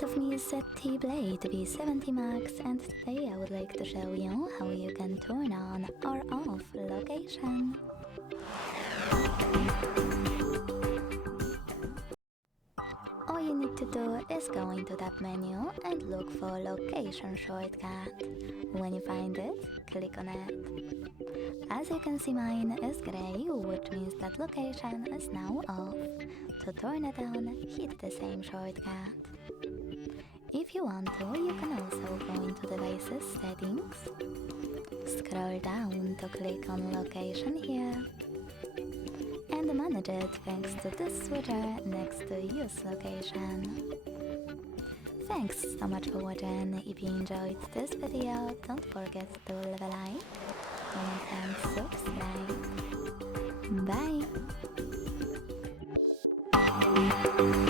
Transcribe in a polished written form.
front of me is ZTE Blade V70 Max, and today I would like to show you how you can turn on or off location. All you need to do is go into that menu and look for location shortcut. When you find it, click on it. As you can see, mine is grey, which means that location is now off. To turn it on, hit the same shortcut. If you want to, you can also go into Devices Settings, scroll down to click on Location here, and manage it thanks to this switcher next to Use Location. Thanks so much for watching. If you enjoyed this video, don't forget to leave a like, comment and subscribe. Bye!